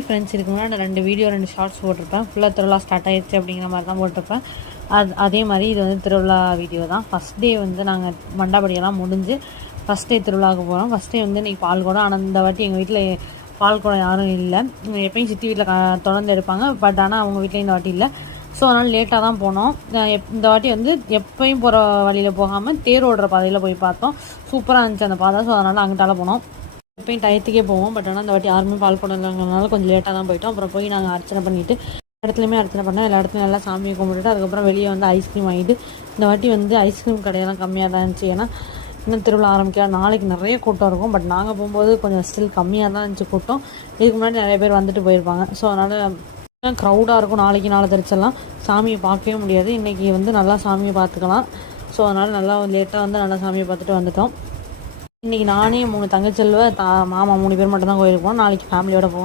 Hi friends, இதுக்கு முன்னாடி 2 video 2 shorts போட்டிருப்பேன். ஃபுல்லாக திருவிழா ஸ்டார்ட் ஆகிடுச்சு அப்படிங்கிற மாதிரி தான் போட்டிருப்பேன். அதே மாதிரி இது வந்து திருவிழா வீடியோ தான். ஃபஸ்ட் டே வந்து நாங்கள் மண்டாபடியெல்லாம் முடிஞ்சு ஃபஸ்ட் டே திருவிழாவுக்கு போகிறோம். ஃபஸ்ட் டே வந்து இன்றைக்கி பால் குடம். ஆனால் இந்த வாட்டி எங்கள் வீட்டில் பால் குடம் யாரும் இல்லை. எப்பயும் சித்தி வீட்டில் தொடர்ந்து எடுப்பாங்க. பட் ஆனால் அவங்க வீட்டில் இந்த வாட்டி இல்லை. ஸோ அதனால் லேட்டாக தான் போனோம். இந்த வாட்டி வந்து எப்பயும் போகிற வழியில் போகாமல் தேர் ஓடுற பாதையில் போய் பார்த்தோம். சூப்பராக இருந்துச்சு அந்த பாதை. ஸோ அதனால் அங்கிட்டால போனோம். எப்பயும் டயத்துக்கே போவோம். பட் ஆனால் இந்த வாட்டி யாருமே பால் குடம் இல்லைங்கிறதுனால கொஞ்சம் லேட்டாக தான் போயிட்டோம். அப்புறம் போய் நாங்கள் அர்ச்சனை பண்ணிவிட்டு இடத்துலையுமே அர்ச்சனை பண்ணோம். எல்லா இடத்துலையும் நல்லா சாமியை கும்பிட்டுட்டு அதுக்கப்புறம் வெளியே வந்து ஐஸ்கிரீம் வாங்கிட்டு, இந்த வாட்டி வந்து ஐஸ்கிரீம் கடையெல்லாம் கம்மியாக தான் இருந்துச்சு. ஏன்னா இன்னும் திருவிழா ஆரம்பிக்க நாளைக்கு நிறைய கூட்டம் இருக்கும். பட் நாங்கள் போகும்போது கொஞ்சம் ஸ்டில் கம்மியாக தான் இருந்துச்சு கூட்டம். இதுக்கு முன்னாடி நிறைய பேர் வந்துட்டு போயிருப்பாங்க. ஸோ அதனால் க்ரௌடாக இருக்கும். நாளைக்கு நாளை தெரிச்செல்லாம் சாமியை பார்க்கவே முடியாது. இன்றைக்கி வந்து நல்லா சாமியை பார்த்துக்கலாம். ஸோ அதனால் நல்லா லேட்டாக வந்து நல்லா சாமியை பார்த்துட்டு வந்துட்டோம். இன்றைக்கி நானே 3 தங்கச்செல்வ மாமா 3 பேர் மட்டும் தான் கோயிலுக்கு போவோம். நாளைக்கு ஃபேமிலியோடு போவோம்.